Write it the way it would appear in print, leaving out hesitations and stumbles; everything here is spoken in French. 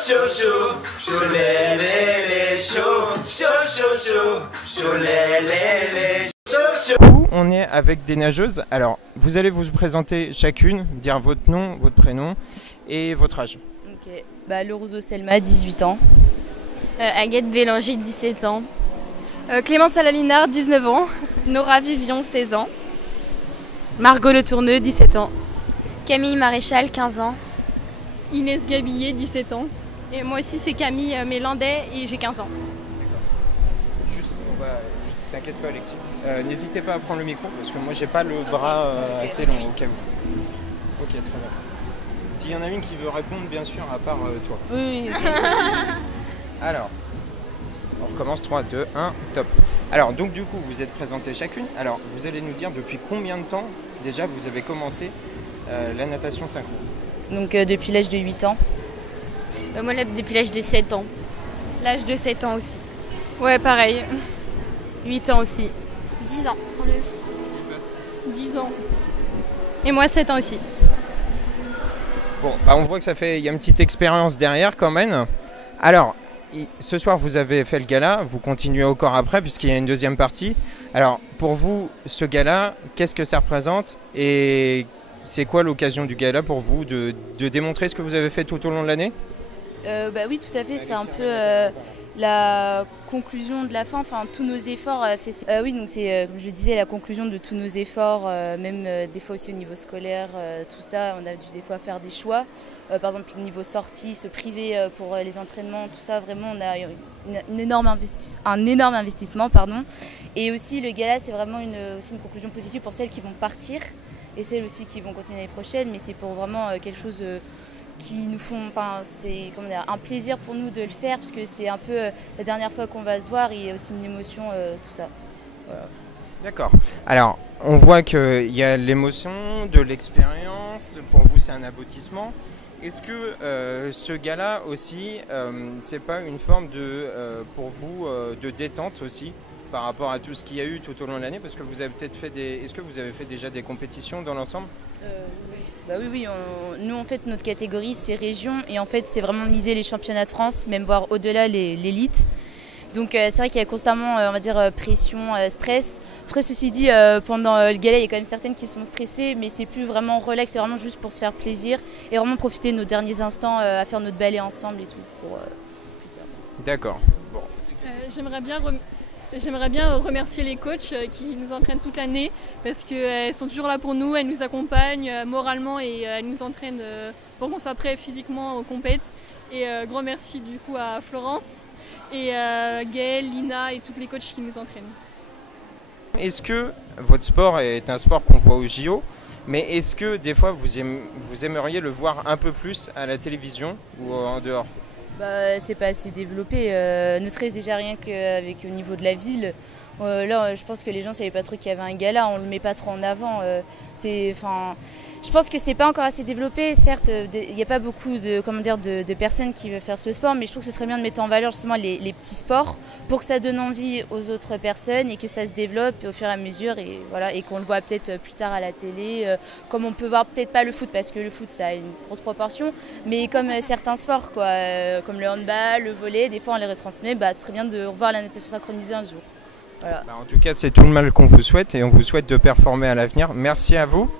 chaud, chaud, chaud, lé, lé, lé, chaud, chaud, chaud, chaud, chaud, lé, lé, lé, chaud, chaud. Du coup, on est avec des nageuses. Alors, vous allez vous présenter chacune, dire votre nom, votre prénom et votre âge. Ok, Le Rousseau Selma, 18 ans. Agathe Bélanger, 17 ans. Clémence Alalinard, 19 ans. Nora Vivion, 16 ans. Margot Le Tourneux, 17 ans. Camille Maréchal, 15 ans. Inès Gabillet, 17 ans. Et moi aussi, c'est Camille Mélandais et j'ai 15 ans. Juste, t'inquiète pas Alexis. N'hésitez pas à prendre le micro parce que moi j'ai pas le bras assez long au cas où. Ok, très bien. S'il y en a une qui veut répondre, bien sûr, à part toi. Oui, ok. Alors, on recommence 3, 2, 1, top. Alors, donc du coup, vous êtes présentées chacune. Alors, vous allez nous dire depuis combien de temps déjà vous avez commencé la natation synchro? Donc depuis l'âge de 8 ans. Moi, depuis l'âge de 7 ans. L'âge de 7 ans aussi. Ouais, pareil. 8 ans aussi. 10 ans. 10 ans. Et moi, 7 ans aussi. Bon, on voit que il y a une petite expérience derrière quand même. Alors, ce soir, vous avez fait le gala, vous continuez encore après puisqu'il y a une deuxième partie. Alors, pour vous, ce gala, qu'est-ce que ça représente et c'est quoi l'occasion du gala pour vous de démontrer ce que vous avez fait tout au long de l'année? Oui, tout à fait, c'est un peu la conclusion de la fin, enfin tous nos efforts. Oui, donc c'est, comme je disais, la conclusion de tous nos efforts, même des fois aussi au niveau scolaire, tout ça, on a dû des fois faire des choix. Par exemple, le niveau sortie, se priver pour les entraînements, tout ça, vraiment, on a un énorme investissement. Et aussi, le gala, c'est vraiment aussi une conclusion positive pour celles qui vont partir et celles aussi qui vont continuer l'année prochaine, mais c'est pour vraiment quelque chose qui nous font, c'est un plaisir pour nous de le faire parce que c'est un peu la dernière fois qu'on va se voir et il y a aussi une émotion, tout ça. Voilà. D'accord. Alors, on voit qu'il y a l'émotion, de l'expérience. Pour vous, c'est un aboutissement. Est-ce que ce gala aussi, c'est pas une forme pour vous, de détente aussi par rapport à tout ce qu'il y a eu tout au long de l'année? Parce que vous avez peut-être fait est-ce que vous avez fait déjà des compétitions dans l'ensemble? Oui. Nous, en fait, notre catégorie, c'est région. Et en fait, c'est vraiment miser les championnats de France, même voire au-delà l'élite. Donc, c'est vrai qu'il y a constamment, on va dire, pression, stress. Après, ceci dit, pendant le gala, il y a quand même certaines qui sont stressées. Mais c'est plus vraiment relax, c'est vraiment juste pour se faire plaisir. Et vraiment profiter de nos derniers instants à faire notre ballet ensemble et tout. Pour plus tard. D'accord. Bon. J'aimerais bien remercier les coachs qui nous entraînent toute l'année parce qu'elles sont toujours là pour nous, elles nous accompagnent moralement et elles nous entraînent pour qu'on soit prêts physiquement aux compètes. Et grand merci du coup à Florence et Gaëlle, Lina et tous les coachs qui nous entraînent. Est-ce que votre sport est un sport qu'on voit au JO, mais est-ce que des fois vous aimeriez le voir un peu plus à la télévision ou en dehors? C'est pas assez développé, ne serait-ce déjà rien qu'avec au niveau de la ville. Là, je pense que les gens ne savaient pas trop qu'il y avait un gala, on ne le met pas trop en avant. Je pense que c'est pas encore assez développé. Certes, il n'y a pas beaucoup de personnes qui veulent faire ce sport, mais je trouve que ce serait bien de mettre en valeur justement les petits sports pour que ça donne envie aux autres personnes et que ça se développe au fur et à mesure et qu'on le voit peut-être plus tard à la télé, comme on peut voir peut-être pas le foot parce que le foot ça a une grosse proportion, mais comme certains sports comme le handball, le volley, des fois on les retransmet, ce serait bien de revoir la natation synchronisée un jour. Voilà. En tout cas, c'est tout le mal qu'on vous souhaite et on vous souhaite de performer à l'avenir. Merci à vous.